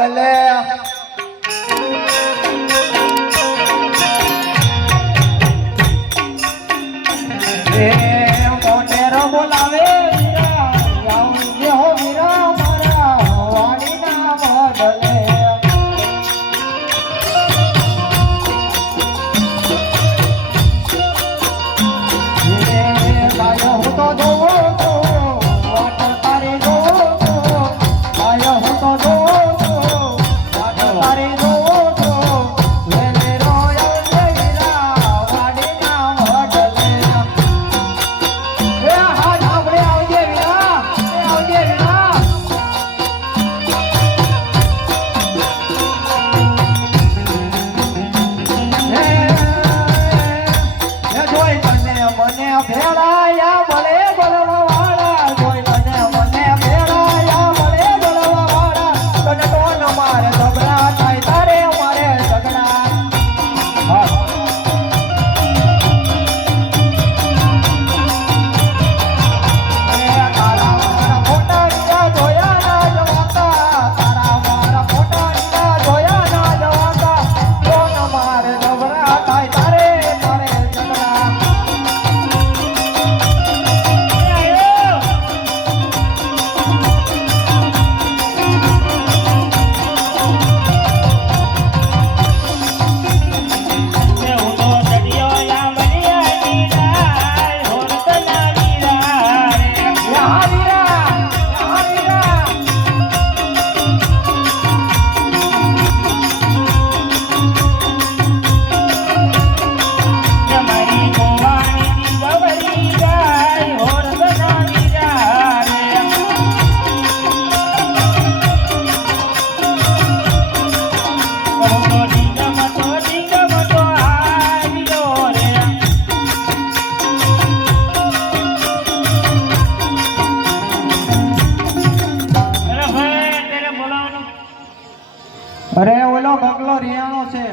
મોડલે એ 没有 અરે ઓલો ગગલો રિયાણો છે.